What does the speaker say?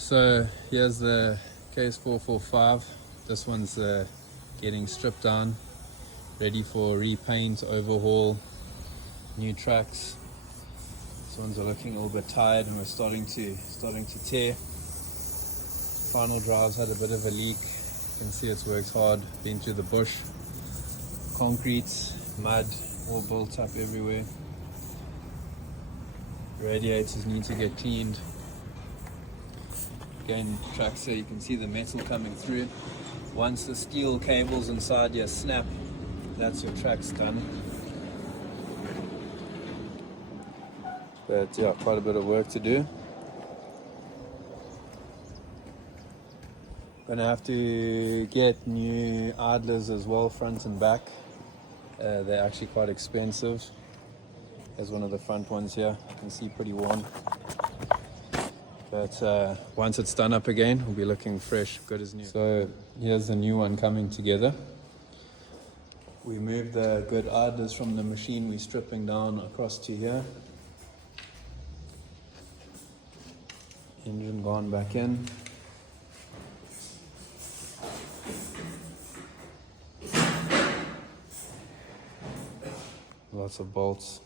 So here's the case 445. This one's getting stripped down, ready for repaint, overhaul, new tracks. These ones are looking a little bit tired and we're starting to tear. Final drive's had a bit of a leak. You can see it's worked hard, been through the bush. Concrete, mud, all built up everywhere. Radiators need to get cleaned. Again, tracks here, you can see the metal coming through. Once the steel cables inside here snap, that's your tracks done. But yeah, quite a bit of work to do. Gonna have to get new idlers as well, front and back. They're actually quite expensive. There's one of the front ones here, you can see pretty worn. But once it's done up again, we'll be looking fresh, good as new. So here's the new one coming together. We moved the good idlers from the machine we're stripping down across to here. Engine gone back in. Lots of bolts.